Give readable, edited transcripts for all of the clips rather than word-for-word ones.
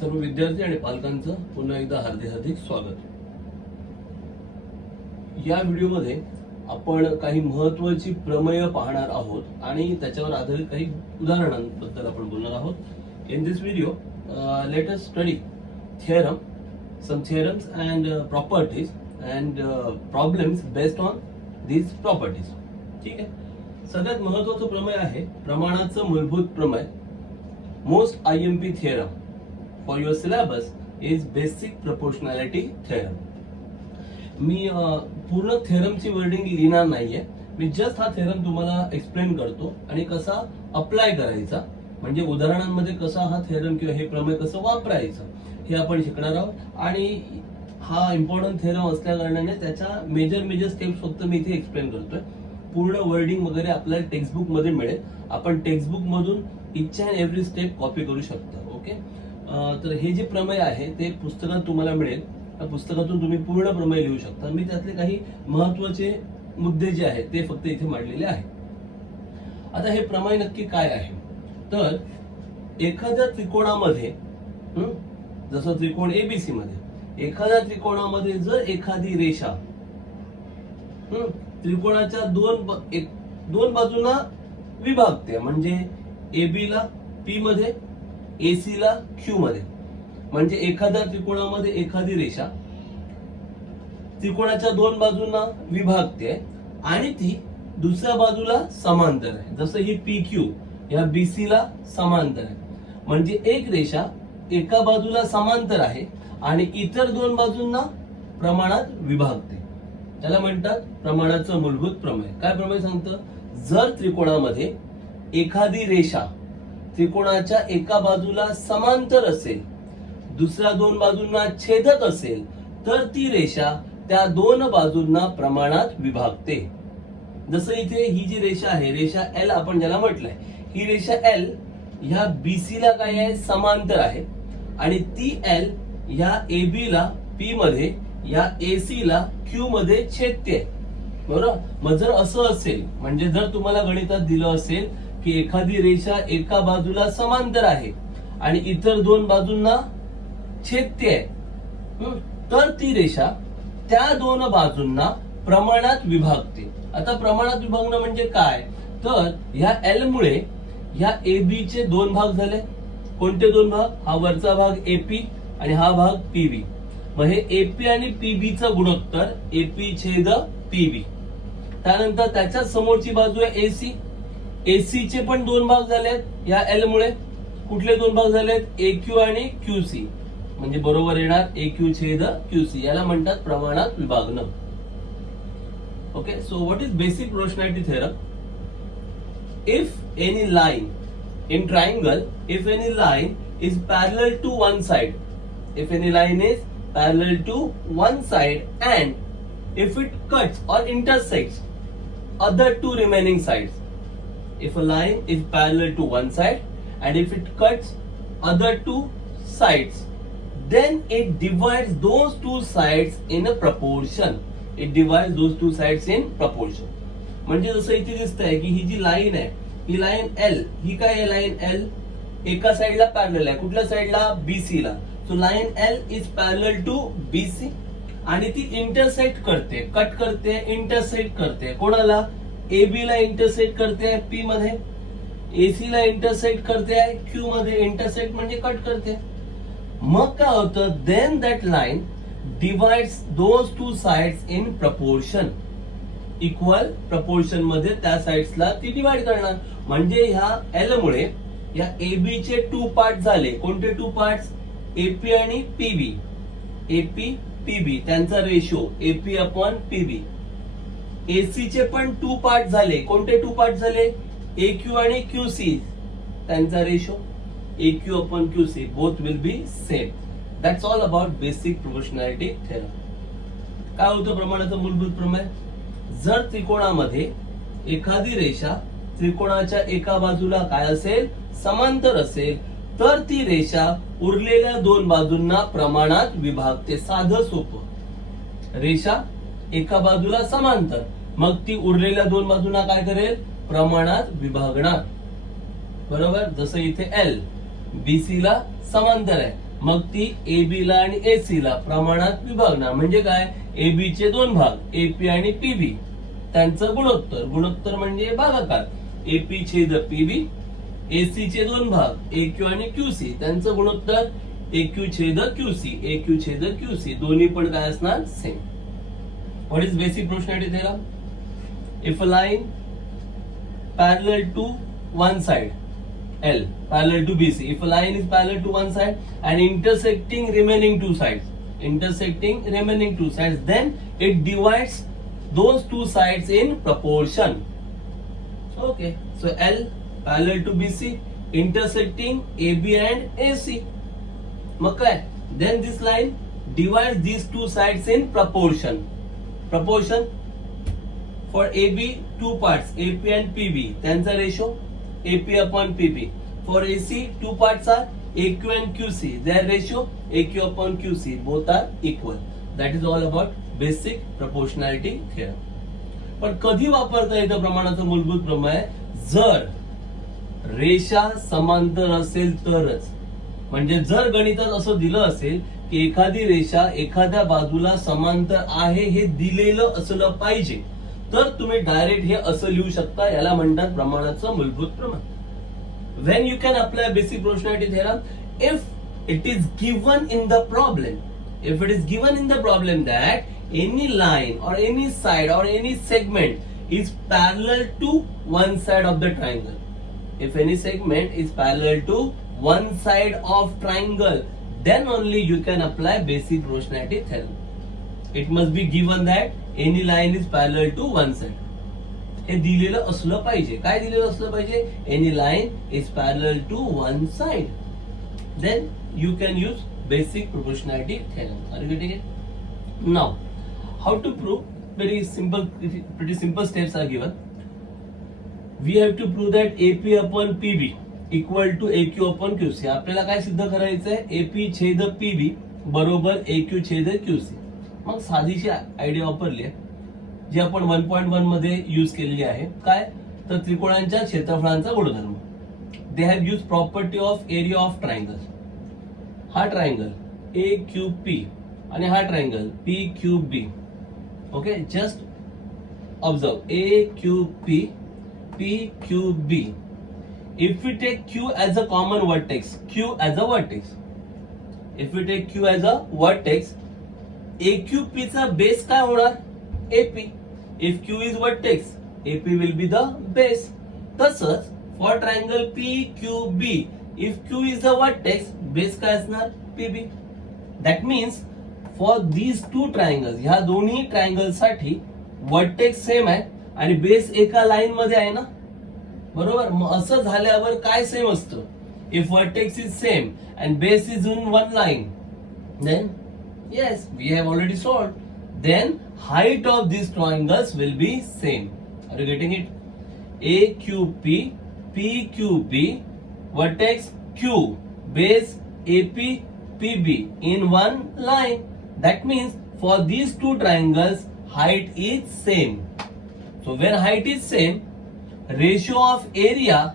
सर्व विद्यार्थी आणि पालकांचं पुन्हा एकदा हार्दिक स्वागत. या व्हिडिओमध्ये आपण काही महत्त्वाची प्रमेय पाहणार आहोत आणि त्याच्यावर आधारित काही उदाहरणांबद्दल आपण बोलणार आहोत. In this video let us study theorem, some theorems and properties and problems based on these properties. ठीक आहे. सगळ्यात महत्त्वाचं प्रमेय आहे प्रमाणाचं मूलभूत प्रमेय. Most IMP theorem for your syllabus is basic proportionality theorem. मी पूर्ण थेरमची वर्डिंग लिहिणार नाहीये. मी जस्ट हा थेरम तुम्हाला एक्सप्लेन करतो आणि कसा अप्लाय करायचा, म्हणजे उदाहरणांमध्ये कसा हा थेरम किंवा हे प्रमेय कसं वापरायचं हे आपण शिकणार आहोत. आणि हा इम्पॉर्टंट थेरम असल्या कारणाने त्याच्या मेजर स्टेप्स फक्त मी इथे एक्सप्लेन करतोय. पूर्ण वर्डिंग वगैरे आपल्याला टेक्स्टबुक मध्ये मिळेल. आपण टेक्स्टबुक मधून each and every step copy करू शकता. ओके. तर हे जे प्रमेय आहे ते पुस्तकात तुम्हाला मिळेल. त्या पुस्तकातून तुम्ही पूर्ण प्रमेय लिहू शकता. मी त्यातले काही महत्वाचे मुद्दे जे आहेत ते फक्त इथे मांडलेले आहेत. आता हे प्रमेय नक्की काय आहे, तर एखाद्या त्रिकोणामध्ये जसं त्रिकोण एबीसी मध्ये एखाद्या त्रिकोणामध्ये जर एखादी रेषा त्रिकोणाच्या दोन बाजूंना विभागते, म्हणजे AB ला P मध्ये, AC ला Q मध्ये, म्हणजे एखाद्या त्रिकोणामध्ये एखादी रेषा त्रिकोणाच्या दोन बाजूंना विभागते आणि ती दुसऱ्या बाजूला समांतर आहे. जसं ही PQ या BC ला समांतर आहे, म्हणजे एक रेषा एका बाजूला समांतर आहे आणि इतर दोन बाजूंना प्रमाणात विभागते. त्याला म्हणतात प्रमाणाचं मूलभूत प्रमेय. काय प्रमेय सांगतं, जर त्रिकोणामध्ये एखादी रेषा त्रिकोणाच्या एका बाजूला समांतर असेल, दुसऱ्या दोन बाजूंना छेदत असेल, तर ती रेषा त्या दोन बाजूंना प्रमाणात विभागते. जसं इथे ही जी रेषा आहे, रेषा L आपण ज्याला म्हटलंय, ही रेषा L ह्या BC ला काय आहे, समांतर आहे आणि ती L ह्या AB ला P मध्ये, या AC ला Q मध्ये छेदते. बरोबर. मग जर असं असेल, म्हणजे जर तुम्हाला गणितात दिलं असेल की एखादी रेषा एका बाजूला समांतर आहे आणि इतर दोन बाजूंना छेदते, तर ती रेषा त्या दोन बाजूंना प्रमाणात विभागते. आता प्रमाणात विभागणं म्हणजे काय, तर ह्या L मुळे ह्या AB चे दोन भाग झाले. कोणते दोन भाग, हा वरचा भाग AP आणि हा भाग PB. मग हे AP आणि PB चं गुणोत्तर AP छेद PB. त्यानंतर त्याच्या समोरची बाजू आहे AC. AC चे पण दोन भाग झालेत या L मुळे. कुठले दोन भाग झालेत, AQ आणि QC, म्हणजे बरोबर येणार AQ छेद QC. याला म्हणतात प्रमाणात विभागणं. Okay. So what is basic proportionality theorem. If any line in triangle, if any line is parallel to one side, if any line is parallel to one side and if it cuts or intersects other two remaining sides, if a line is parallel to one side and if it cuts other two sides, then it divides those two sides in a proportion. It divides those two sides in proportion. म्हणजे जसं इथे दिसतंय की ही जी line आहे, ही line L, ही काय आहे, line L एका साईडला पॅरलल आहे. कुठल्या साईडला, BC ला. So line L is parallel to BC आणि ती इंटरसेक्ट करते, कट करते, इंटरसेक्ट करते. कोणाला, AB ला इंटरसेक्ट करते P मध्ये, AC ला इंटरसेक्ट करते Q मध्ये. इंटरसेक्ट म्हणजे कट करते. मग काय होतं, then that line divides those two sides in proportion. Equal proportion मध्ये त्या साइड्सला ती डिवाइड करणार. म्हणजे ह्या L मुळे या AB चे टू पार्ट झाले. कोणते टू पार्ट्स, AP आणि PB. AP PB त्यांचा ratio AP upon PB. AC चे पण टू पार्ट झाले. कोणते टू पार्ट झाले, AQ आणि QC त्यांचा ratio AQ upon QC. Both will be same. That's all about basic proportionality theorem. काय होतं प्रमाणाचं मूलभूत प्रमेय, जर त्रिकोणामध्ये एखादी रेषा त्रिकोणाच्या एका बाजूला काय असेल, समांतर असेल, तर ती रेषा उरलेल्या दोन बाजूंना प्रमाणात विभागते. साधं सोपं. रेषा एका बाजूला समांतर, मग ती उरलेल्या दोन बाजूंना काय करेल, प्रमाणात विभागणार. बरोबर. जसं इथे L BC ला समांतर आहे, मग ती AB ला आणि AC ला प्रमाणात विभागणार. म्हणजे काय, AB चे दोन भाग AP आणि PB त्यांचं गुणोत्तर. गुणोत्तर म्हणजे भागाकार. AP छेद PB. AC चे दोन भाग AQ आणि QC त्यांचं गुणोत्तर AQ छेद QC. AQ छेद QC दोन्ही पण काय असणार, same. What is basic proportionality theorem? If a line parallel to one side L parallel to BC, if a line is parallel to one side and intersecting remaining two sides, then it divides those two sides in proportion. Okay, so L parallel to BC intersecting AB and AC. मग काय, then this line divides these two sides in proportion. For AB, two parts, AP and PB, त्यांचा ratio AP upon PB. For AC, two parts are AQ and QC, their ratio AQ upon QC, both are equal. That is all about basic proportionality theorem. पण कधी वापरता येतं प्रमाणाचं मूलभूत प्रमेय? जर रेषा समांतर असेल तरच. म्हणजे जर गणितात असं दिलं असेल की एखादी रेषा एखाद्या बाजूला समांतर आहे हे दिलेलं असलं पाहिजे, तर तुम्ही डायरेक्ट हे असं लिहू शकता. याला म्हणतात प्रमाणाचं मूलभूत प्रमाण. When you can apply basic proportionality theorem, if it is given in the problem, that any line or any side or any segment is parallel to one side of the triangle. If any segment is parallel to one side of triangle, then only you can apply basic proportionality theorem. It must be given that any line is parallel to one side. हे दिलेलं असलं पाहिजे. काय दिलेलं असलं पाहिजे? Any line is parallel to one side. Then you can use basic proportionality theorem. Are you getting it? Now, how to prove? Very simple, pretty simple steps are given. We have to prove that AP upon PB equal to AQ upon QC. आपल्याला काय सिद्ध करायचंय? AP छेद PB बरोबर AQ छेद QC. मग साधीशी idea वापरली आहे जी आपण 1.1 मध्ये युज केलेली आहे. काय तर त्रिकोणांच्या क्षेत्रफळांचा गुणधर्म. They have use property of area of triangle. हा ट्रायंगल AQP आणि हा triangle PQB. Okay, just observe AQP PQB. If we take Q as a common vertex, if we take Q as a vertex, AQP चा base काय होणार? AP. If Q is vertex, AP will be the base. तसंच for triangle PQB, if Q is a vertex, base काय असणार? PB. That means for these two triangles, ह्या दोन्ही triangle साठी vertex same आहे आणि बेस एका लाईन मध्ये आहे ना, बरोबर? मग असं झाल्यावर काय सेम असतं? If vertex is same and base is in one line, then yes, we have already solved. Then height of these triangles will be same. Are you getting it? AQP, PQB, vertex Q, base AP, PB in one line. That means for these two triangles, height is same. So when height is same, ratio of area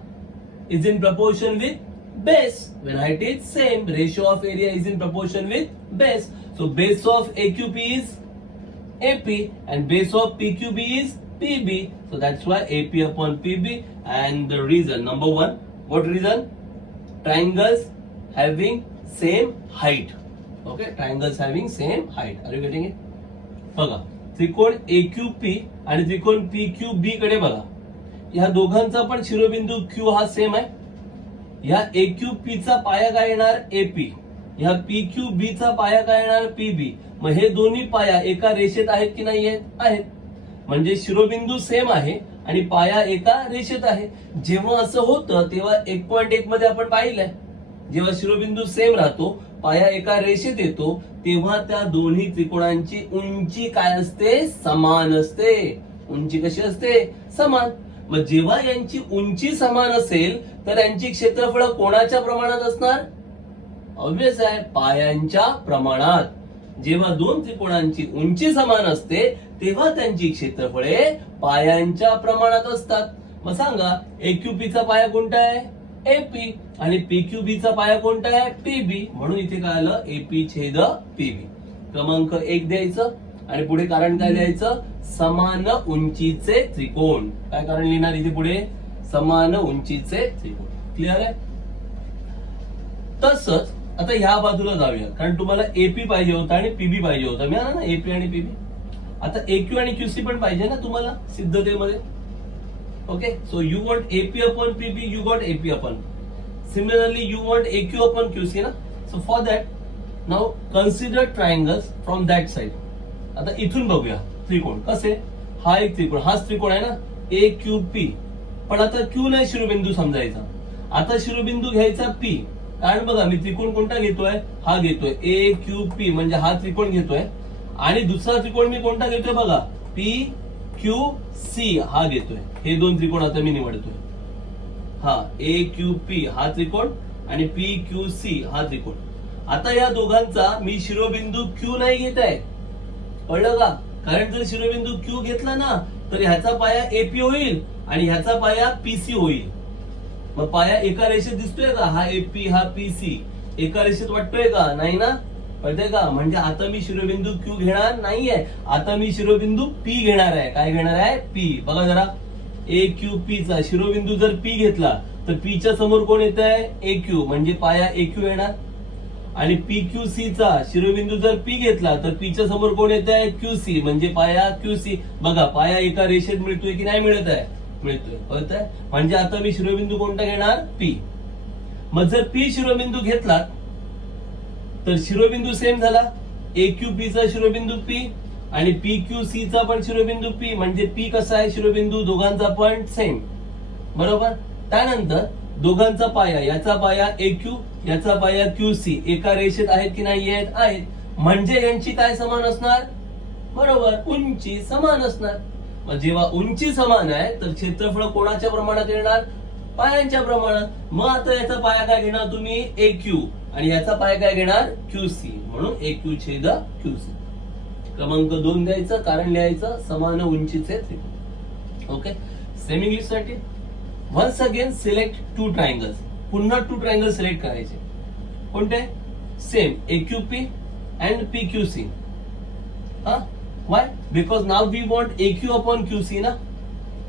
is in proportion with base. When height is same, ratio of area is in proportion with base. So base of AQP is AP and base of PQB is PB. So that's why AP upon PB. And the reason, number one, what reason? Triangles having same height. Okay, triangles having same height. Are you getting it? बघा, त्रिकोण AQP आणि त्रिकोण PQB कडे बघा. या दोघांचा पण शिरोबिंदू Q हा सेम आहे. या AQP चा पाया काय येणार? AP. ह्या PQB चा पाया काय येणार? PB. मग हे दोन्ही पाया एका रेषेत आहेत की नाही आहेत? म्हणजे शिरोबिंदू सेम आहे आणि पाया एका रेषेत आहे. जेव्हा असं होतं तेव्हा 1.1 मध्ये आपण पाहिलंय, जेव्हा शिरोबिंदू सेम राहतो, पाया एका रेषेत येतो, तेव्हा त्या दोन्ही त्रिकोणांची उंची काय असते? समान असते. उंची कशी असते? समान. मग जेव्हा यांची उंची समान असेल तर यांची क्षेत्रफळ कोणाच्या प्रमाणात असणार? ऑब्वियस आहे, पायांच्या प्रमाणात. जेव्हा दोन त्रिकोणांची उंची समान असते तेव्हा त्यांची क्षेत्रफळे पायांच्या प्रमाणात असतात. मग सांगा, AQP चा पाया कोणता आहे? AP आणि PQB चा पाया कोणता आहे PB, म्हणून इथे काय आलं AP छेद PB. क्रमांक 1 द्यायचं आणि पुढे कारण काय द्यायचं, समान उंचीचे त्रिकोण. काय कारण लिहिणार इथे पुढे, समान उंचीचे त्रिकोण. क्लिअर आहे. तसंच आता ह्या बाजूला जाऊया, कारण तुम्हाला AP पाहिजे होता आणि PB पाहिजे होता, मिळाला ना AP आणि PB. आता AQ आणि QC पण पाहिजे ना तुम्हाला सिद्धतेमध्ये. Okay, so you want AP upon PB, you got AP upon. Similarly you want AQ upon QC ना. So for that now consider triangles from that side. आता इथून बघूया त्रिकोण कसे. हा एक त्रिकोण, हाच त्रिकोण आहे ना AQP. पण आता Q नाही शिरोबिंदू समजायचा, आता शिरोबिंदू घ्यायचा P. कारण बघा मी त्रिकोण कोणता घेतोय, हा घेतोय AQP, म्हणजे हा त्रिकोण घेतोय. आणि दुसरा त्रिकोण मी कोणता घेतोय बघा, PQC हा घेतोय. हे दोन त्रिकोण आता मी निवडतोय. हा AQP हा त्रिकोण आणि PQC हा त्रिकोण. आता या दोघांचा मी शिरोबिंदू Q नाही घेत आहे, कळलं का. कारण जर शिरोबिंदू Q घेतला ना तर ह्याचा पाया AP होईल आणि ह्याचा पाया PC होईल. मग पाया एका रेषेत दिसतोय का, हा AP हा PC एका रेषेत वाटतोय का, नाही ना, कळतंय का. म्हणजे आता मी शिरोबिंदू Q घेणार नाहीये, आता मी शिरोबिंदू P घेणार आहे. काय घेणार आहे P. बघा जरा, AQP चा शिरोबिंदू जर P घेतला तर P च्या समोर कोण येत आहे AQ, म्हणजे पाया AQ येणार. आणि PQC चा शिरोबिंदू जर P घेतला तर P च्या समोर कोण येत आहे QC, म्हणजे पाया QC. बघा पाया एका रेषेत मिळतोय की नाही मिळत आहे, मिळतोय, कळतंय. म्हणजे आता मी शिरोबिंदू कोणता घेणार P. मग जर P शिरोबिंदू घेतला तर शिरोबिंदू सेम झाला. AQP चा शिरोबिंदू P आणि PQC चा पण शिरोबिंदू P, म्हणजे P कसा आहे शिरोबिंदू दोघांचा पण सेम, बरोबर. त्यानंतर दोघांचा पाया, याचा पाया AQ, याचा पाया QC एका रेषेत आहेत की नाही आहेत, म्हणजे यांची काय समान असणार, बरोबर, उंची समान असणार. मग जेव्हा उंची समान आहे तर क्षेत्रफळ कोणाच्या प्रमाणात येणार, पायांच्या प्रमाणात. मग आता याचा पाया काय घेणार तुम्ही AQ आणि याचा पाया काय घेणार QC, म्हणून AQ छेद QC. क्रमांक 2 द्यायचं, कारण लिहायचं समान उंचीचे त्रिकोण. ओके, सेम इंग्लिश साठी once again select two triangles. पुन्हा टू ट्रायंगल सिलेक्ट करायचे. कोणते, same AQP and PQC. Why? Because now we want AQ upon QC na.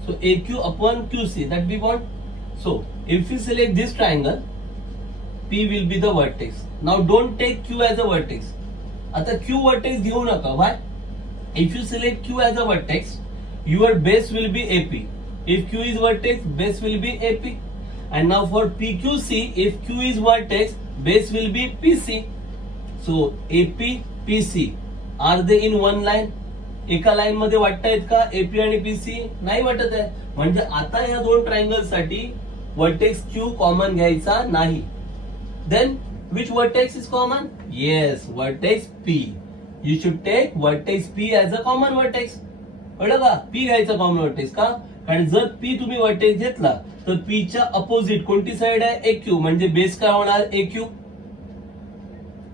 So AQ upon QC that we want. So if we select this triangle, P will be the vertex. Now don't take Q as a vertex. आता Q vertex घेऊ नका. Why? If you select Q as a vertex, your base will be AP. If Q is vertex, base will be AP. And now for PQC, if Q is vertex, base will be PC. So AP, PC, are they in one line? एका line मध्ये वाटतायत का AP आणि PC? नाही वाटत आहे. म्हणजे आता या दोन ट्रायंगल साठी वर्टेक्स Q कॉमन घ्यायचा नाही. Then which vertex is common? Yes, vertex P. You should take vertex P as a common vertex. कळलं का, P घ्यायचा कॉमन वर्टेक्स का, कारण जर P तुम्ही वर्टेक्स घेतला तर P च्या अपोजिट कोणती साइड आहे AQ, म्हणजे बेस काय होणार AQ.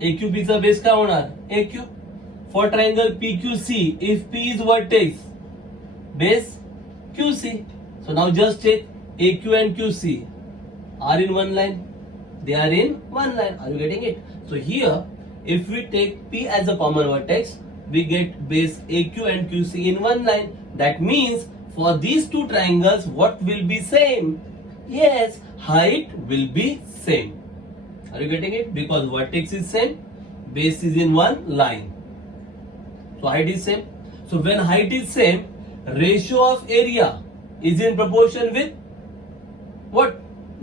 AQP चा बेस काय होणार AQ. For triangle PQC, if P is vertex, base QC. So now just check AQ and QC are in one line. They are in one line. Are you getting it? So here, if we take P as a common vertex, we get base AQ and QC in one line. That means for these two triangles, what will be same? Yes, height will be same. Are you getting it? Because vertex is same, base is in one line. So height is same. So when height is same, ratio of area is in proportion with what?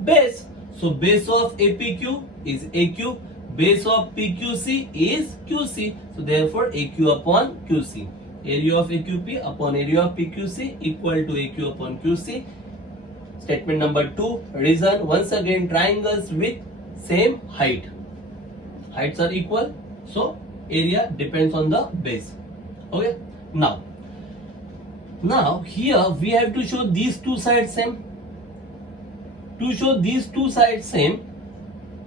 Base. So base of APQ is AQ, base of PQC is QC. So therefore AQ upon QC. Area of AQP upon area of PQC equal to AQ upon QC. Statement number 2. Reason, once again, triangles with same height. Heights are equal, so area depends on the base. Okay. Now here we have to show these two sides same. To show these two sides same,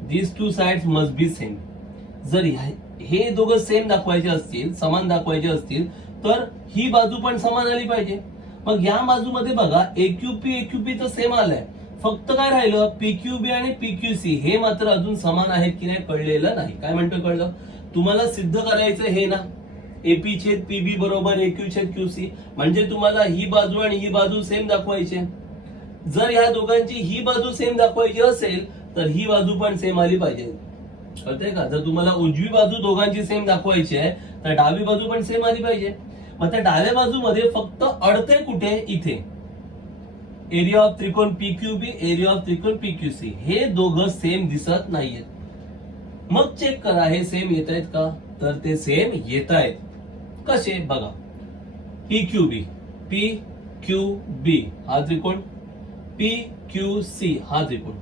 these two sides must be same. जर हे दोघं same दाखवायचे असतील, समान दाखवायचे असतील, तर ही बाजू पण समान आली पाहिजे. मग या बाजूमध्ये बघा AQP तर सेम आलाय, फक्त काय राहिलं, PQB आणि PQC हे मात्र अजून समान आहेत की नाही कळलेलं नाही. काय म्हणतो कळलं? तुम्हाला सिद्ध करायचं हे ना, AP छेद PB बरोबर AQ छेद QC, म्हणजे तुम्हाला ही बाजू आणि ही बाजू सेम दाखवायची. जर ह्या दोघांची ही बाजू सेम दाखवायची असेल तर ही बाजू पण सेम आली पाहिजे. कळतंय का? जर तुम्हाला उजवी बाजू दोघांची सेम दाखवायची आहे तर डावी बाजू पण सेम आली पाहिजे. मग त्या डाव्या बाजूमध्ये फक्त अडते कुठे? इथे एरिया ऑफ त्रिकोण PQB, एरिया ऑफ त्रिकोण PQC हे दोघं सेम दिसत नाहीयेत. मग चेक करा हे सेम येत आहेत का? तर ते सेम येत आहेत. कसे? बघा, PQB हा त्रिकोण, PQC हा त्रिकोण,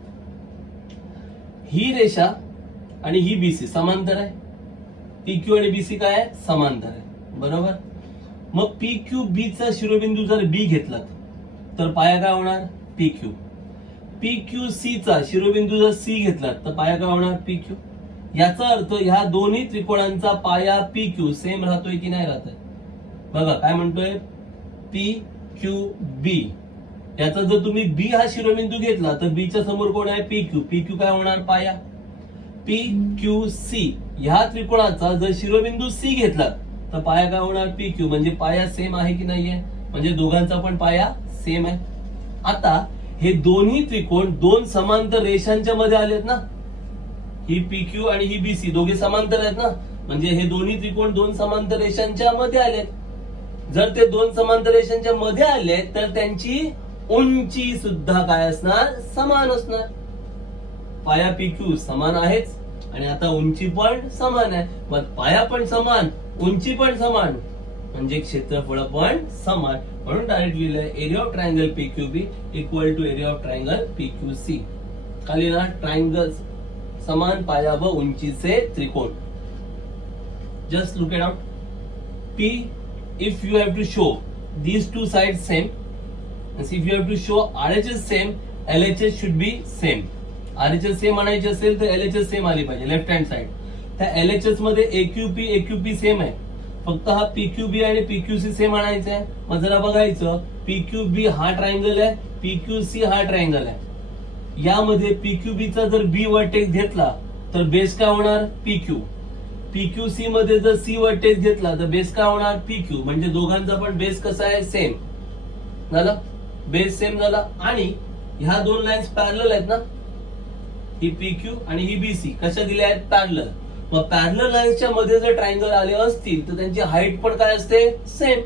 ही रेषा आणि ही BC समांतर आहे. PQ आणि BC काय आहे? समांतर आहे. बरोबर. मग PQB चा शिरोबिंदू जर B घेतला तर पाया काय होणार? PQ. PQC चा शिरोबिंदू जर C घेतला तर पाया काय होणार? PQ. याचा अर्थ ह्या दोन्ही त्रिकोणांचा पाया PQ सेम राहतोय की नाही राहतोय? बघा काय म्हणतोय, PQB. याचा जर तुम्ही B हा शिरोबिंदू घेतला तर B च्या समोर कोण आहे? PQ. PQ काय होणार? पाया. PQC ह्या त्रिकोणाचा जर शिरोबिंदू C घेतला तर पाया काय होणार? PQ. म्हणजे पाया सेम आहे की नाहीये? म्हणजे दोघांचा पण पाया सेम आहे. आता हे दोन्ही त्रिकोण दोन समांतर रेषांच्या मध्ये आलेत ना, ही PQ आणि ही BC दोघे समांतर आहेत ना, म्हणजे हे दोन्ही त्रिकोण दोन समांतर रेषांच्या मध्ये आलेत. जर ते दोन समांतर रेषांच्या मध्ये आले तर त्यांची उंची सुद्धा काय असणार? समान असणार. पाया PQ समान आहेच आणि आता उंची पण समान आहे. मग पाया पण समान, उंची पण समान, म्हणजे क्षेत्रफळ पण समान. म्हणून डायरेक्ट लिहिलंय area of triangle PQB equal to area of triangle PQC. खाली ना ट्रायंगल समान पाया व उंचीचे त्रिकोण. Just look it out. P if you have to show these two sides same, and if you have to show RHS same, LHS should be same. RHS same आणायचे असेल तर LHS सेम आली पाहिजे लेफ्ट हँड साइड. त्या LHS मध्ये AQP same आहे, फक्त हा PQB आणि PQC सेम आणायचा आहे. मग जरा बघायचं, PQB हा ट्रायंगल आहे, PQC हा ट्रायंगल आहे. यामध्ये PQB चा जर B वर्टेक्स घेतला तर बेस काय होणार? PQ. PQC मध्ये जर C वर्टेक्स घेतला तर बेस काय होणार? PQ. म्हणजे दोघांचा पण बेस कसा आहे? सेम झाला. बेस सेम झाला. आणि ह्या दोन लाईन्स पॅरलल आहेत ना, ही PQ आणि ही BC कशा दिल्या आहेत? पॅरलल. मग पॅरलल लाईन्सच्या मध्ये जर ट्रायंगल आले असतील तर त्यांची हाईट पण काय असते? सेम.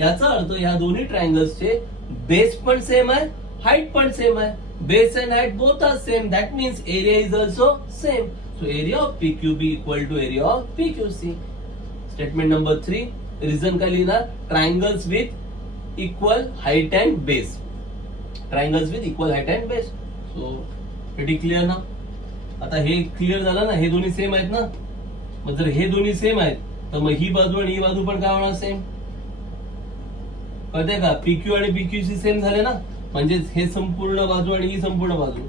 याचा अर्थ ह्या दोन्ही ट्रायंगल्सचे बेस पण सेम आहे, हाईट पण सेम आहे. Base and height both are same. That means area is also same. So area of PQB equal to area of PQC. Statement number 3. Reason काय लिहिणार? Triangles with equal height and base. Triangles with equal height and base. So pretty clear ना? आता हे clear झालं ना, हे दोन्ही same आहेत ना. मग जर हे दोन्ही सेम आहेत तर मग ही बाजू आणि ही बाजू पण काय होणार? सेम. कळतंय का? PQ आणि PQC सेम झाले ना, म्हणजे हे संपूर्ण बाजू आणि ही संपूर्ण बाजू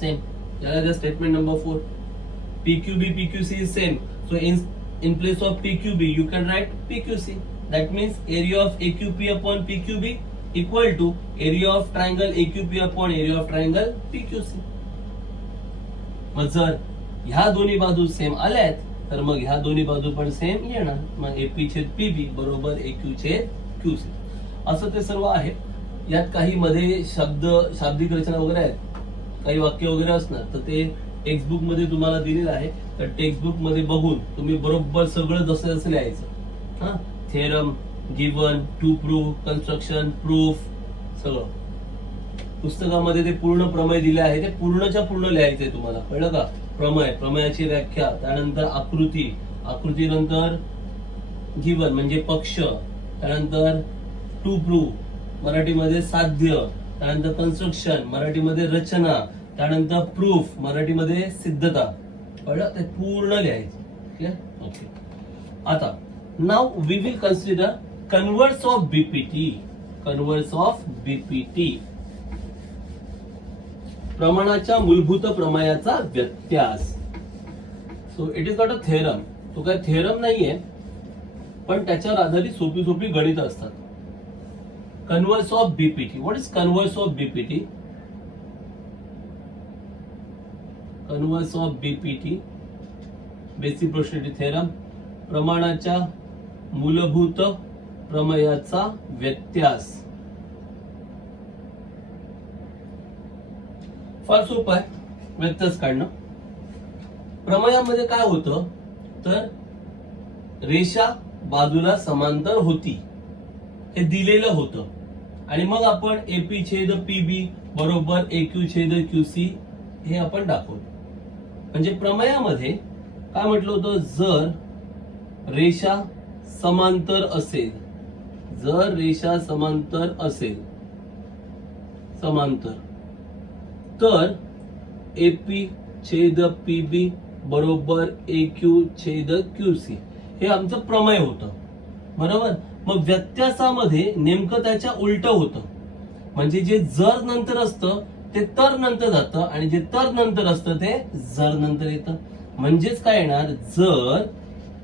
सेम. याला statement number 4. PQB PQC is same, so in place of PQB you can write PQC. That means area of AQP upon PQB equal to area of triangle AQP upon area of triangle PQC. मग जर ह्या दोन्ही बाजू same आल्यात तर मग ह्या दोन्ही बाजू पण सेम येणार. मग AP छेद PB बरोबर AQ छेद QC. असं ते सर्व आहे. यात काही मध्ये शाब्दिक रचना वगैरे आहेत, काही वाक्य वगैरे असणार, तर ते टेक्स्ट बुक मध्ये तुम्हाला दिलेलं आहे. तर टेक्स्ट बुक मध्ये बघून तुम्ही बरोबर सगळं जसं जसं लिहायचं. हा, theorem, given, to prove, construction, proof सगळं पुस्तकामध्ये ते पूर्ण प्रमेय दिले आहे. ते पूर्णच्या पूर्ण लिहायचंय तुम्हाला. कळलं का? प्रमेय, प्रमेयाची व्याख्या, त्यानंतर आकृती, आकृतीनंतर गिवन म्हणजे पक्ष, त्यानंतर टू प्रूव्ह मराठीमध्ये साध्य, त्यानंतर कन्स्ट्रक्शन मराठीमध्ये रचना, त्यानंतर प्रूफ मराठीमध्ये सिद्धता. कळलं? ते पूर्ण लिहायचं. क्लिअर? ओके. आता now we will consider converse of BPT. Converse of BPT, प्रमाणाच्या मूलभूत प्रमेयाचा व्यत्यास. So it is not a theorem. तो काय थेरम नाहीये, पण त्याच्यावर आधारित सोपी सोपी गणित असतात. Converse of BPT. What is converse of BPT? Converse of BPT reciprocity theorem, प्रमाणाच्या मूलभूत प्रमेयाचा व्यत्यास. फार सोपं आहे व्यत्यास काढणं. प्रमेयामध्ये काय होतं तर रेषा बाजूला समांतर होती हे दिलेलं होतं आणि मग आपण एपी छेद पीबी बरोबर एक्यू छेद क्यूसी हे आपण दाखवलं. म्हणजे प्रमेयामध्ये काय म्हटलं होतं, जर रेषा समांतर असेल, जर रेषा समांतर असेल, समांतर, तर एपी छेद पीबी बरोबर एक्यू छेद क्यूसी हे आमचं प्रमेय होतं. बरोबर. मग व्यत्यासामध्ये नेमकं त्याच्या उलट होतं. म्हणजे जे जर नंतर असतं ते तर नंतर जातं आणि जे तर नंतर असतं ते जर नंतर येतं. म्हणजेच काय येणार, जर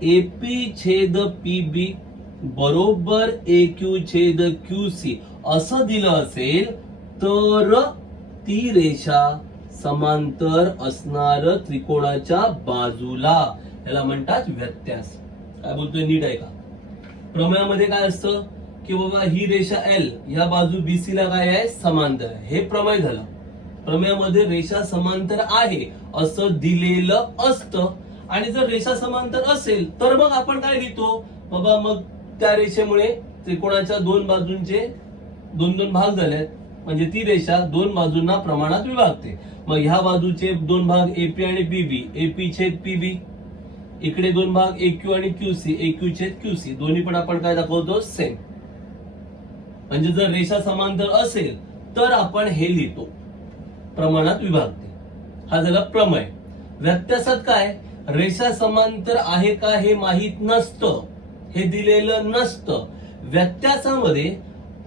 एपी छेद पीबी बरोबर एक्यू छेद क्यूसी असं दिलं असेल तर ती रेषा समांतर असणार त्रिकोणाच्या बाजूला, याला म्हणतात व्यत्यास. काय बोलतोय नीट आहे का. प्रमेयामध्ये काय असतं की बाबा ही रेषा एल या बाजू बीसी ला काय आहे, समांतर आहे. हे प्रमेय झालं. प्रमेयामध्ये रेषा समांतर आहे असं दिलेलं असतं आणि जर रेषा समांतर असेल तर मग आपण काय लिहितो बाबा, मग त्या रेषेमुळे त्रिकोणाच्या दोन बाजूंचे दोन दोन भाग झालेत. म्हणजे ती रेषा दोन बाजूंना प्रमाणात विभागते. मग ह्या बाजूचे दोन भाग एपी आणि पीबी, एपी छेद पीबी, इकडे दोन भाग एक्यू आणि क्यूसी, एक्यू छेद क्यूसी, दोन्ही पण आपण काय दाखवतो, सेम. म्हणजे जर रेषा समांतर असेल तर आपण हे लिहितो प्रमाणात विभागते. हा झाला प्रमेय. व्यत्यासात काय, रेषा समांतर आहे का हे माहित नसतं, हे दिलेलं नसतं. व्यत्यासामध्ये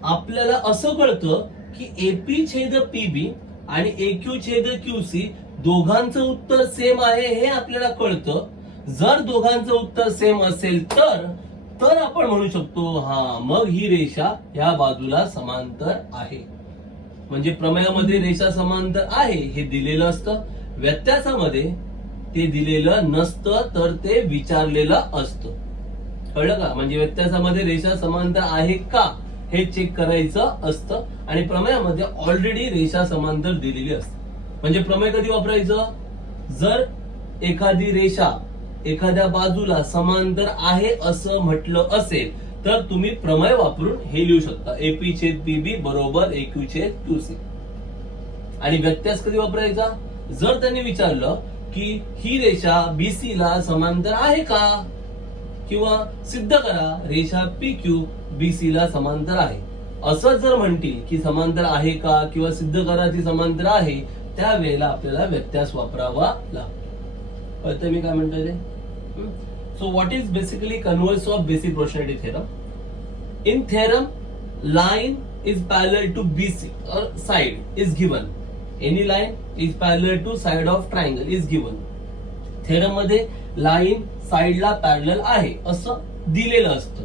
आपल्याला असं कळतं की एपी छेद पीबी आणि एक्यू छेद क्यूसी दोघांचं उत्तर सेम आहे हे आपल्याला कळतं. जर दोघांचं उत्तर सेम असेल तर आपण म्हणू शकतो हा मग ही रेषा या बाजूला समांतर आहे. म्हणजे प्रमेयामध्ये रेषा समांतर आहे हे दिलेलं असतं, व्यत्यासामध्ये ते दिलेलं नसतं तर ते विचारलेलं असतं. कळलं का. म्हणजे व्यत्यासामध्ये रेषा समांतर आहे का हे चेक करायचं असतं आणि प्रमेयामध्ये ऑलरेडी रेषा समांतर दिलेली असते. म्हणजे प्रमेय कधी वापरायचं, जर एखादी रेषा एखाद्या बाजूला समांतर आहे असं म्हटलं असेल तर तुम्ही प्रमेय वापरून हे लिहू शकता, एपी छेद पीबी बरोबर एक्यू छेद क्यूसी. आणि व्यत्यास कधी वापरायचा, जर त्यांनी विचारलं की ही रेषा बीसी ला समांतर आहे का, किंवा सिद्ध करा रेषा पी क्यू बीसी ला समांतर आहे, असं जर म्हणतील की समांतर आहे का किंवा सिद्ध करा ती समांतर आहे, त्यावेळेला आपल्याला व्यत्यास वापरावा लागतो. कळतं मी काय म्हणतोय ते. So what is basically converse of reciprocity theorem. In theorem line is parallel to BC or side is given. Any line is parallel to side of triangle is given. Theorem मध्ये लाईन साइडला parallel आहे असं दिलेलं असतं.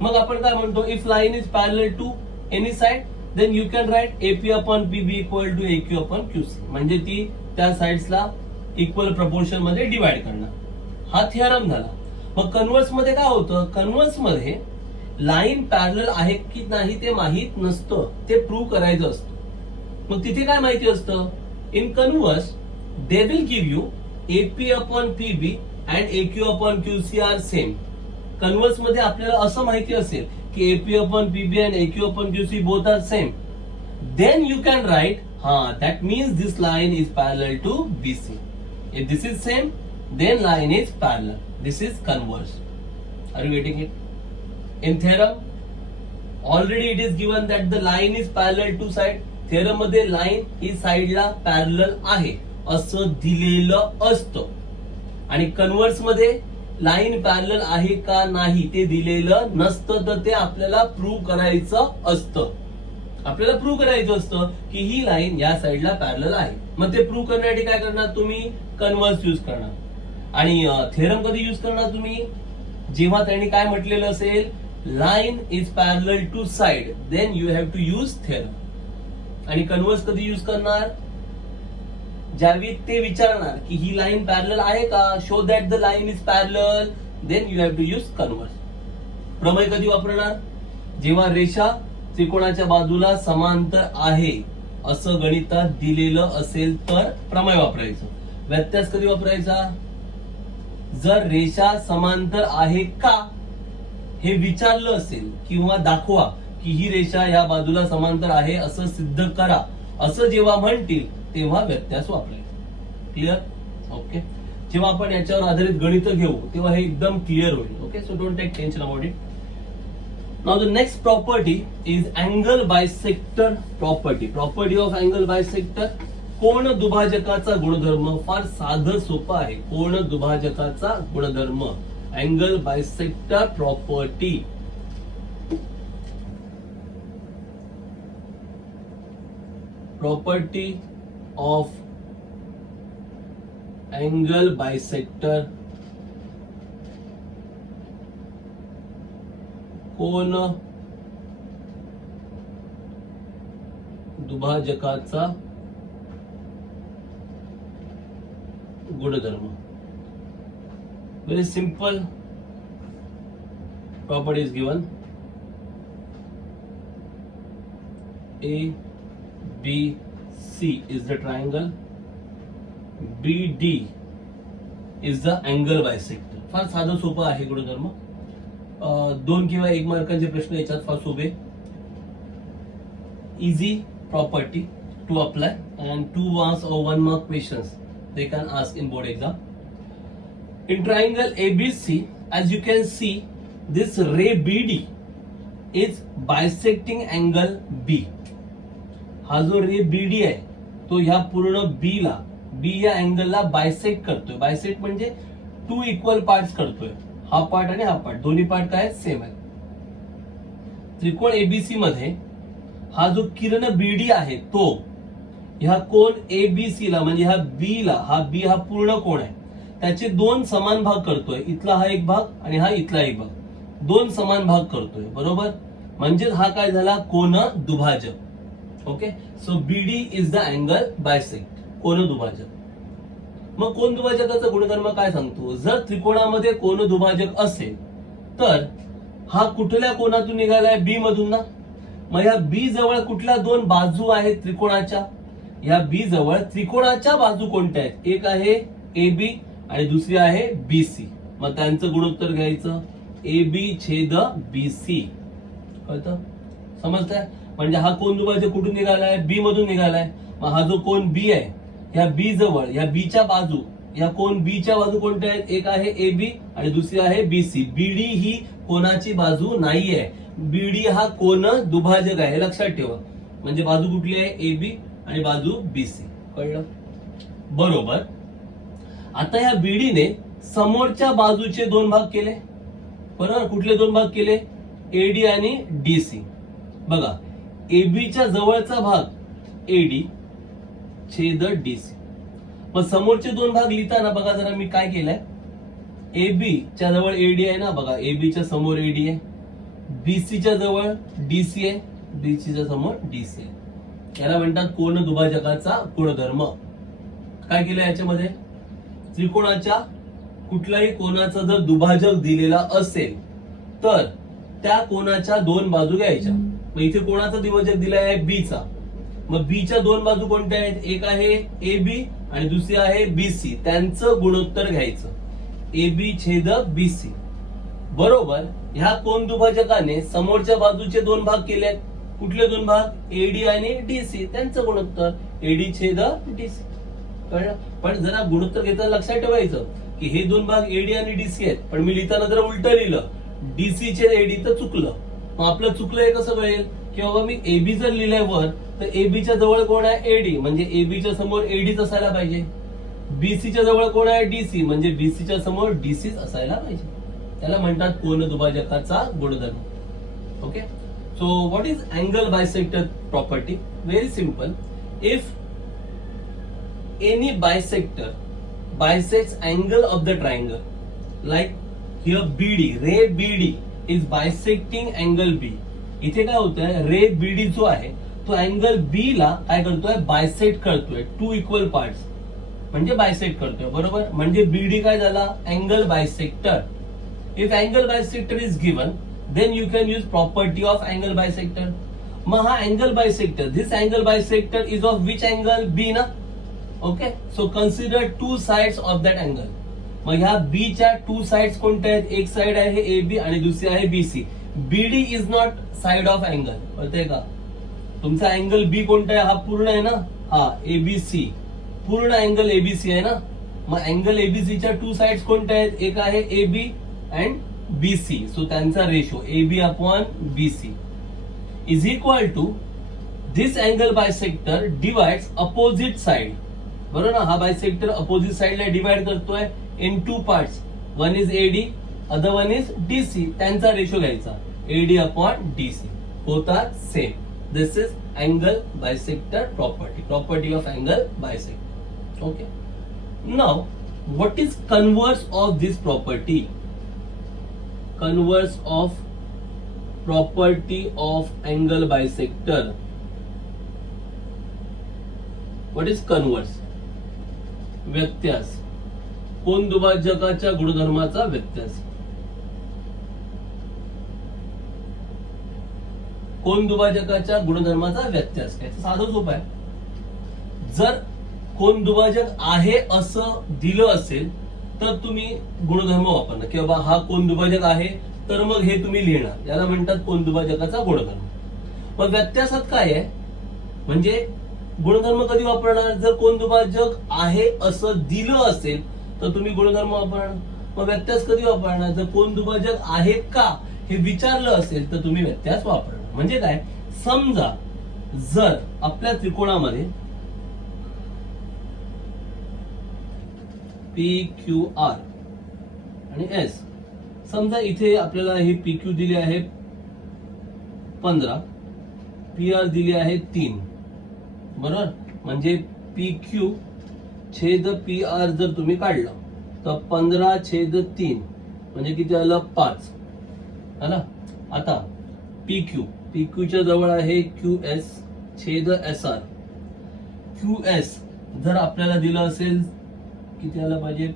मग आपण काय म्हणतो, if line is parallel to any side then you can write AP upon PB equal to AQ upon QC. म्हणजे ती त्या साइड्सला इक्वल प्रपोर्शन मध्ये डिवाइड करणार. हा थिअरम झाला. मग कन्व्हर्स मध्ये काय होतं, कन्व्हर्स मध्ये लाईन पॅरलल आहे की नाही ते माहित नसतं, ते प्रूव्ह करायचं असतं. मग तिथे काय माहिती असतं, in converse they will give you AP upon PB and AQ upon QC are same. Converse मध्ये आपल्याला असं माहिती असेल की AP upon PB and AQ upon QC both are same, then you can write that means this line is parallel to BC. If this is same, then line is parallel. This is converse. Are you getting it? In theorem, already it is given that the line is parallel to side. Theorem मध्ये line ही साइडला parallel आहे असं दिलेलं असतं आणि converse मध्ये line parallel आहे का नाही ते दिलेलं नसतं, तर ते आपल्याला प्रूव्ह करायचं असतं. आपल्याला प्रूव्ह करायचं असतं की ही लाईन या साइडला पॅरलल आहे. मग ते प्रूव्ह करण्यासाठी काय करणार तुम्ही, कन्व्हर्स यूज करणार. आणि थेरम कधी यूज करणार तुम्ही, जेव्हा त्यांनी काय म्हटलेलं असेल, line is parallel to side, then you have to use theorem. आणि कन्व्हर्स कधी यूज करणार, ज्यावेळी ते विचारणार की ही लाईन पॅरलल आहे का, show that the line is parallel, then you have to use converse. प्रमेय कधी वापरणार, जेव्हा रेषा त्रिकोणाच्या बाजूला समांतर आहे असं गणितात दिलेलं असेल तर प्रमेय वापरायचं. व्यत्यास कधी वापरायचा, जर रेषा समांतर आहे का हे विचारलं असेल किंवा दाखवा की ही रेषा या बाजूला समांतर आहे असं सिद्ध करा असं जेव्हा म्हणतील तेव्हा व्यत्यास वापरायचा. क्लिअर? ओके. जेव्हा आपण याच्यावर आधारित गणित घेऊ तेव्हा हे एकदम क्लिअर होईल. Okay, so don't take tension about it. Now the next property is angle bisector property. Property of angle bisector, कोण दुभाजकाचा गुणधर्म. फार साधं सोपं आहे. कोण दुभाजकाचा गुणधर्म, angle bisector property. Property of angle bisector, कोन दुभाजकाचा गुणधर्म. Very simple property is given. A B C is the triangle, BD is the angle bisector. फार साधं सोपं आहे गुणधर्म. 2 किंवा 1 मार्कांचे प्रश्न याच्यात फार सोपे. Easy property to apply and 2 marks or 1 mark questions they can ask in board exam. In triangle ABC, as you can see, this ray BD is bisecting angle B. हा जो रे BD आहे तो ह्या पूर्ण B ला, B या अँगलला bisect करतोय. Bisect म्हणजे 2 इक्वल पार्ट्स करतोय. हा पार्ट आणि हा पार्ट, दोन्ही पार्ट काय सेम आहे. त्रिकोण एबीसी मध्ये हा जो किरण BD आहे तो ह्या कोण ABC ला म्हणजे ह्या B ला, हा B हा पूर्ण कोण आहे त्याचे 2 समान भाग करतोय. इथला हा एक भाग आणि हा इथला एक भाग, 2 समान भाग करतोय. बरोबर, म्हणजे हा काय झाला, कोन दुभाजक. Okay, so BD is the angle bisect, कोन दुभाजक. मग कोन दुभाजकाचा गुणधर्म काय सांगतो, जर त्रिकोणामध्ये कोन दुभाजक असेल तर हा कुठल्या कोनातून निघालाय, B मधून ना. मग या B जवळ कुठल्या 2 बाजू आहेत त्रिकोणाच्या, या B जवळ त्रिकोणाच्या बाजू कोणत्या आहेत, एक आहे AB आणि दुसरी आहे BC. मग त्यांचं गुणोत्तर घ्यायचं, AB छेद BC. कळतं, समजतंय? म्हणजे हा कोन दुभाजक कुठून निघालाय, B मधून निघालाय. मग हा जो कोन B आहे या B जवळ, या B च्या बाजू, या कोन B च्या बाजू कोणत्या आहेत, एक आहे AB आणि दुसरी आहे BC. BD ही कोणाची बाजू नाहीये, BD हा कोन दुभाजक आहे, लक्षात ठेवा. म्हणजे बाजू कुठली आहे, AB आणि बाजू BC. कळलं? बरोबर. आता या BD ने समोरच्या बाजूचे 2 भाग केले. बरोबर, कुठले 2 भाग केले, AD आणि DC. बघा, AB च्या जवळचा भाग AD छेद DC. मग समोरचे 2 भाग लिहिताना बघा जरा मी काय केलंय, AB च्या जवळ AD आहे ना, बघा AB च्या समोर AD आहे, BC च्या जवळ DC आहे, BC च्या समोर DC आहे. याला म्हणतात कोन दुभाजकाचा गुणधर्म. काय केलं याच्यामध्ये, त्रिकोणाच्या कुठल्याही कोनाचा जर दुभाजक दिलेला असेल तर त्या कोनाच्या 2 बाजू घ्यायच्या. मग इथे कोणाचा दुभाजक दिला आहे, B चा. मग B च्या 2 बाजू कोणत्या आहेत, एक आहे AB आणि दुसरी आहे BC. त्यांचं गुणोत्तर घ्यायचं, AB छेद BC. बरोबर, ह्या कोन दुभाजकाने समोरच्या बाजूचे 2 भाग केले. कुठले 2 भाग, AD आणि DC. त्यांचं गुणोत्तर AD छेद DC. कळलं? पण जरा गुणोत्तर घेताना लक्षात ठेवायचं की हे 2 भाग AD आणि DC आहेत, पण मी लिहिताना जरा उलट लिहिलं, DC छेद AD तर चुकलं. मग आपलं चुकलं हे कसं कळेल की बाबा मी AB जर लिहिलंय वर तर AB च्या जवळ कोण आहे, AD, म्हणजे AB च्या समोर AD असायला पाहिजे. BC च्या जवळ कोण आहे, DC, म्हणजे BC च्या समोर DC असायला पाहिजे. त्याला म्हणतात कोन दुभाजकाचा गुणधर्म. Okay, so what is angle bisector property? Very simple. If any bisector bisects angle of the triangle, like here BD, ray BD is bisecting angle B. इथे काय होतंय, रे BD जो आहे तो अँगल B ला काय करतोय, बायसेक्ट करतोय. 2 इक्वल पार्ट्स. म्हणजे बायसेक्ट करतोय, बरोबर. म्हणजे बीडी काय झाला, angle bisector. If angle bisector is given then you can use property of angle bisector. मग हा angle bisector, this angle bisector is of which angle, B ना. Okay, so consider two sides of that angle. मग ह्या बी च्या two sides कोणत्या आहेत, एक side आहे ए बी आणि दुसरी आहे BC. BD is not side of angle, कळतंय का. तुमचा अँगल बी कोणता आहे, हा पूर्ण आहे ना, हा एबीसी, पूर्ण अँगल एबीसी आहे ना. मग अँगल एबीसीच्या टू साइड्स कोणत्या आहेत, एक आहे A B and BC. So त्यांचा ratio A B upon BC is equal to this angle bisector divides opposite side. बरोबर ना, हा बायसेक्टर अपोजिट साइडला डिवाइड करतोय in two parts. One is AD, other one is DC. त्यांचा ratio घ्यायचा, AD upon DC होता same. This is angle bisector property, property of angle bisector. Okay. Now, what is converse of this property? Converse of property of angle bisector. What is converse? व्यत्यास, कोन दुभाजकाच्या गुणधर्माचा व्यत्यास. कोन दुभाजकाच्या गुणधर्माचा व्यत्यास काय, साधं सोपं आहे. जर कोन दुभाजक आहे असं दिलं असेल तर तुम्ही गुणधर्म वापरणार, की बाबा हा कोन दुभाजक आहे, तर मग हे तुम्ही लिहिणार, याला म्हणतात कोन दुभाजकाचा गुणधर्म. मग व्यत्यासात काय आहे, म्हणजे गुणधर्म कधी वापरणार, जर कोन दुभाजक आहे असं दिलं असेल तर तुम्ही गुणधर्म वापरणार. मग व्यत्यास कधी वापरणार, जर कोन दुभाजक आहे का हे विचारलं असेल तर तुम्ही व्यत्यास वापरणार. म्हणजे काय, समजा जर आपल्या त्रिकोणामध्ये पी क्यू आर आणि एस, समजा इथे आपल्याला हे पी क्यू दिले आहे 15, पी आर दिले आहे 3, बरोबर. म्हणजे पी क्यू छेद पी आर जर तुम्ही काढलं तर 15/3 म्हणजे किती आलं, 5 आला. आता पी क्यू च्या जवळ आहे क्यू एस छेद एस आर. क्यू एस जर आपल्याला दिलं असेल किती आलं पाहिजे,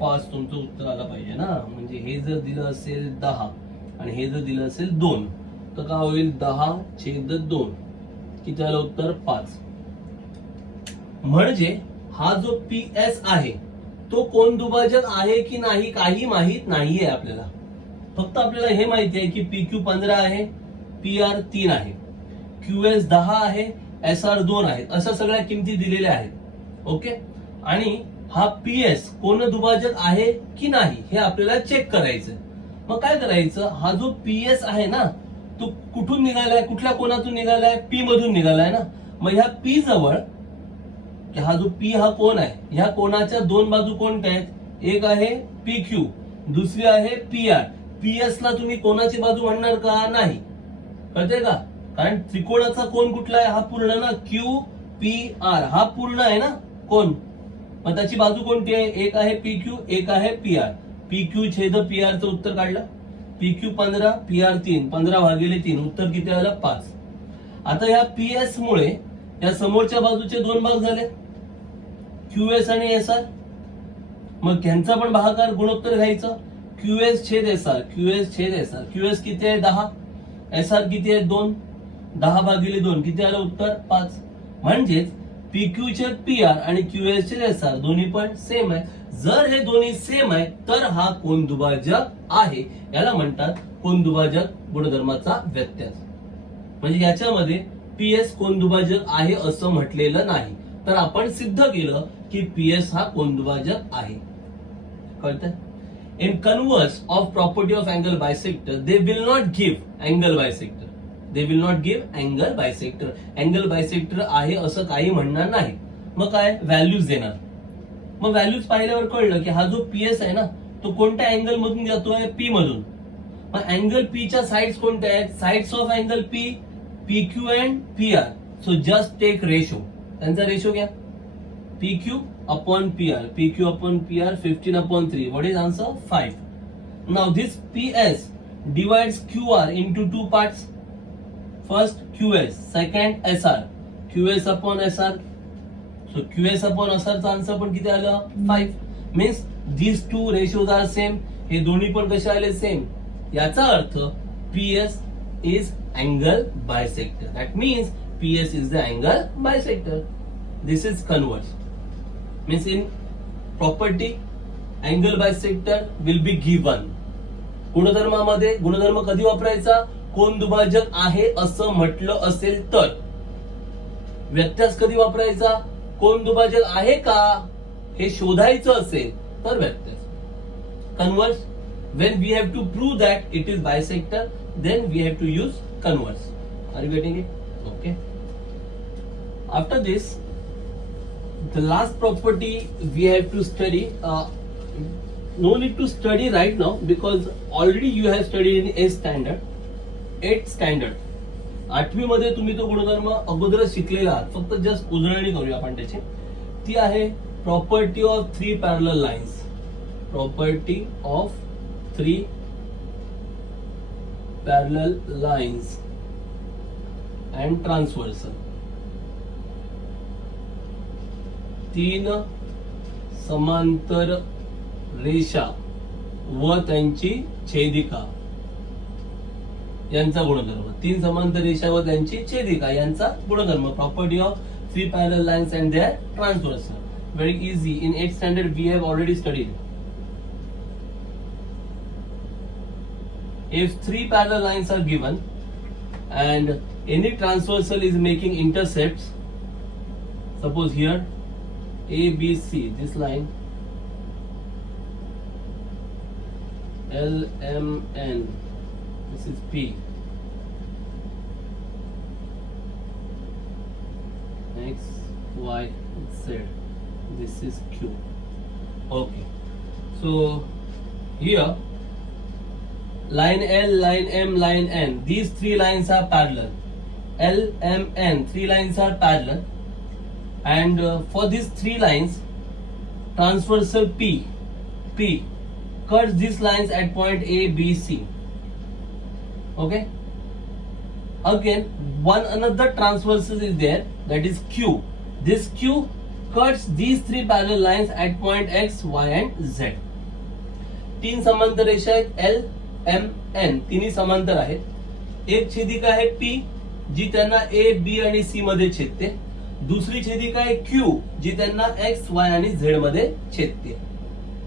5, तुमचं उत्तर आलं पाहिजे ना. म्हणजे हे जर दिलं असेल 10 आणि हे जर दिलं असेल 2 तर काय होईल, 10/2 किती आलं उत्तर, 5. म्हणजे हा जो पी एस आहे तो कोन दुभाजक आहे की नाही काही माहित नाहीये आपल्याला. फक्त आपल्याला हे माहिती आहे की पी क्यू 15 आहे, पी आर 3 आहे, क्यू एस 10 आहे, एस आर 2 आहे, अशा सगळ्या किमती दिलेल्या आहेत. ओके, आणि हा पी एस कोन दुभाजक आहे की नाही हे आपल्याला चेक करायचं. मग काय करायचं, हा जो पी एस आहे ना तो कुठून निघालाय, कुठल्या कोनातून निघालाय, पी मधून निघालाय ना. मग ह्या पी जवळ, हा जो पी हा कोन आहे, ह्या कोनाच्या दोन बाजू कोणत्या आहेत, एक आहे पी क्यू, दुसरी आहे पी आर. पी एस ला तुम्ही कोनाची बाजू म्हणणार का, नाही, कळते का. कारण त्रिकोणाचा कोन कुठला आहे, हा पूर्ण ना, क्यू पी आर हा पूर्ण आहे ना कोन. मग त्याची बाजू कोणती आहे, एक आहे पी क्यू, एक आहे पी आर. पी क्यू छेद पी आर चं उत्तर काढलं, पी क्यू 15, पी आर 3, 15/3 उत्तर किती आलं, 5. आता या पी एस मुळे या समोरच्या बाजूचे दोन भाग झाले, क्यू एस आणि एस आर. मग त्यांचा पण भागाकार गुणोत्तर घ्यायचं, क्यू एस छेद एस आर, क्यू एस छेद एस आर. क्यू एस किती आहे 10, एस आर किती आहे 2, 10/2 किती आलं उत्तर 5. म्हणजेच पी क्यू छेद पी आर आणि क्यू एस छेद एस आर दोन्ही पण सेम आहे. जर हे दोन्ही सेम आहे तर हा कोन दुभाजक आहे, याला म्हणतात कोन दुभाजक गुणधर्माचा व्यत्यास. म्हणजे याच्यामध्ये पी एस कोन दुभाजक आहे असं म्हटलेलं नाही, तर आपण सिद्ध केलं की पी एस हा कोन दुभाजक आहे. कळतं. In converse of property of angle bisector they will not give angle bisector. They will not give angle bisector. Angle bisector आहे असं काही म्हणणार नाही. मग काय, व्हॅल्यूज देणार. मग व्हॅल्यूज पाहिल्यावर कळलं की हा जो पी एस आहे ना तो कोणत्या अँगल मधून जातोय, पी मधून. मग अँगल पी च्या साइड्स कोणत्या आहेत, sides of angle P, P Q and P R. So just take ratio, त्यांचा रेशो घ्या, P Q upon P R, P Q upon P R 15/3. What is answer, 5. Now this P S divides Q R into 2 parts. First Q S, second S R, Q S upon S R. सो QS अपॉन SRचा answer पण किती आलं 5. Means these two ratios are same. हे दोन्ही पण कसे आले सेम. याचा अर्थ PS is angle bisector. That means PS is the angle bisector. This is converse. Means in property angle bisector will be given. गुणधर्मामध्ये गुणधर्म कधी वापरायचा? कोन दुभाजक आहे असं म्हटलं असेल तर. व्यत्यास कधी वापरायचा? कोन दुभाजक आहे का हे शोधायचं असेल तर व्यत्यास. Converse, when we have to prove that it is bisector, then we have to use converse. Are you getting it? Okay. After this, the last property we have to study. No need to study right now because already you have studied in 8th standard. 8th standard. 8वी मध्ये तुम्ही तो गुणधर्म अगोदरच शिकलेला आहात. फक्त just उजळणी करूया आपण त्याची. ती आहे property of 3 parallel lines. Property of 3 parallel lines and transversal. 3 समांतर रेषा व त्यांची छेदिका यांचा गुणधर्म. 3 समांतर रेषा व त्यांची छेदिका यांचा गुणधर्म. Property of 3 parallel lines and their transversal. Very easy. In 8th standard we have already studied. If 3 parallel lines are given and any transversal is making intercepts, suppose here ABC, this line LMN, this is P, X, Y, Z, this is Q. Okay, so here line L, line M, line N, these 3 lines are parallel. L, M, N, 3 lines are parallel, and for these 3 lines transversal P cuts these lines at point A, B, C. Okay, again another transversal is there, that is Q. This Q cuts these 3 parallel lines at point X, Y and Z. 3 समांतर रेषा आहेत L, M, N, तिन्ही समांतर आहेत. एक छेदिका आहे P जी त्यांना A, B आणि C मध्ये छेदते. दुसरी छेदिका आहे Q जी त्यांना X, Y आणि Z मध्ये छेदते.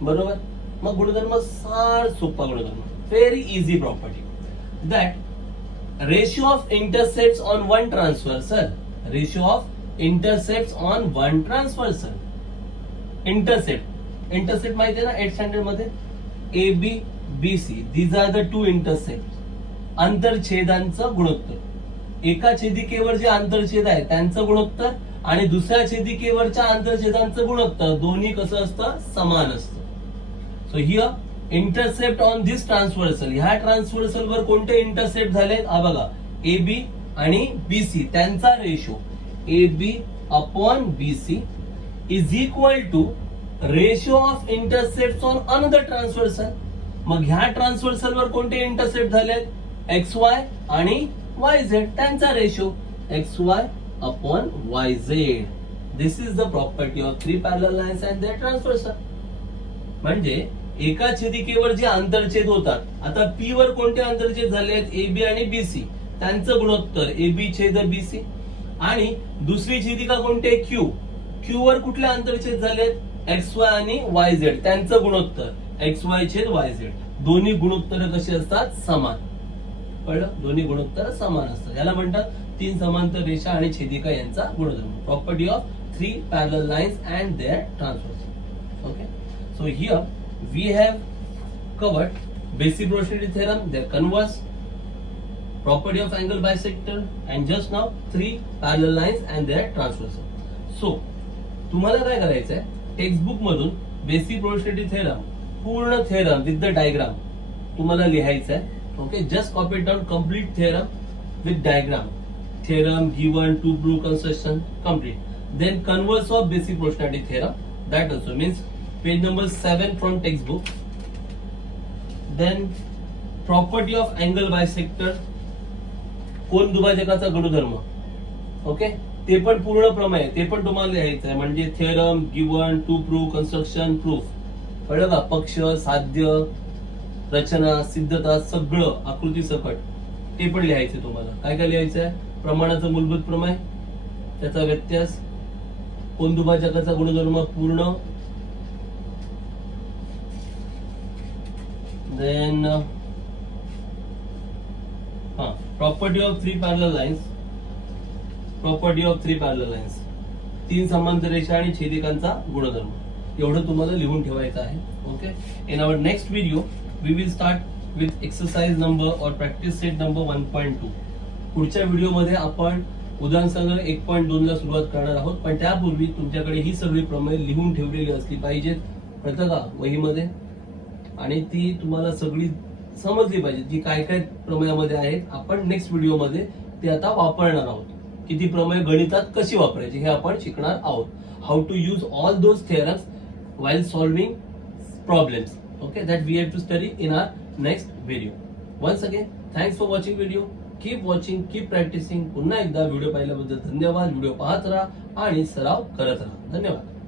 बरोबर. मग गुणधर्म फार सोपा गुणधर्म. Very easy property. That ratio of intercepts on one transversal. Ratio of intercepts on one transversal. Intercept माहिती आहे ना 8th स्टँडर्ड मध्ये. AB, BC, these are the 2 intercepts. आंतरछेदांचं गुणोत्तर. एका छेदिकेवर जे आंतरछेद आहे त्यांचं गुणोत्तर आणि दुसऱ्या छेदिकेवरच्या आंतरछेदांचं गुणोत्तर दोन्ही कसं असतं? समान असतं. So here intercept on this transversal. ह्या ट्रान्सव्हर्सल वर कोणते इंटरसेप्ट झाले? हा बघा AB आणि BC त्यांचा ratio AB upon BC is equal to ratio of intercept on another transversal. मग ह्या ट्रान्सव्हर्सल वर कोणते इंटरसेप्ट झालेत? XY आणि YZ त्यांचा ratio XY upon YZ. This is the property of 3 parallel lines and their transversal. म्हणजे एका छेदिकेवर जे आंतरछेद होतात. आता P वर कोणते आंतरछेद झालेत? AB आणि BC त्यांचं गुणोत्तर AB छेद BC. आणि दुसरी छेदिका कोणते? Q वर कुठले आंतरछेद झालेत? XY आणि YZ त्यांचं गुणोत्तर XY छेद YZ. दोन्ही गुणोत्तर कशी असतात? समान. कळलं? दोन्ही गुणोत्तर समान असतात. याला म्हणतात 3 समांतर रेषा आणि छेदिका यांचा गुणधर्म. Property of 3 parallel lines and their transversal. Okay, so here we have covered basic reciprocity theorem, their converse, property of angle bisector, and just now 3 parallel lines and their transversal. So तुम्हाला काय करायचंय? Textbook मधून basic proportionality theorem पूर्ण theorem with the diagram तुम्हाला लिहायचं आहे. Okay, just copy down complete theorem with diagram. Theorem given to prove construction complete. Then converse of basic proportionality theorem, that also means page number 7 from textbook. Then property of angle bisector, कोन दुभाजकाचा गुणधर्म. Okay, ते पण पूर्ण प्रमेय ते पण तुम्हाला लिहायचं आहे. म्हणजे theorem, given, to prove, construction, proof. कळलं का? पक्ष, साध्य, रचना, सिद्धता सगळं आकृती सकट ते पण लिहायचं तुम्हाला. काय काय लिहायचं आहे? प्रमाणाचं मूलभूत प्रमेय, त्याचा व्यत्यास, कोनदुभाजकाचा गुणधर्म पूर्ण, then property of three parallel lines, property of three parallel lines, तीन समांतर रेषा आणि छेदिकांचा गुणधर्म. एवढं तुम्हाला लिहून ठेवायचं आहे. Okay. In our next video we will start with exercise number और प्रॅक्टिस सेट नंबर 1.2. पुढच्या व्हिडिओमध्ये आपण उदाहरण संग्रह 1.2 ला सुरुवात करणार आहोत. पण त्यापूर्वी तुमच्याकडे ही सगळी प्रमेय लिहून ठेवलेली असली पाहिजेत, कळतं का, वहीमध्ये. आणि ती तुम्हाला सगळी समजली पाहिजे जी काय काय प्रमेयामध्ये आहेत. आपण नेक्स्ट व्हिडिओमध्ये ते आता वापरणार आहोत. किती प्रमेय गणितात कशी वापरायची हे आपण शिकणार आहोत. How to use all those theorems while solving problems. Okay, that we have to study in our next video. Once again, thanks for watching video. Keep watching, keep practicing. पुन्हा एकदा व्हिडिओ पाहिल्याबद्दल धन्यवाद. व्हिडिओ पाहत राहा आणि सराव करत राहा. धन्यवाद.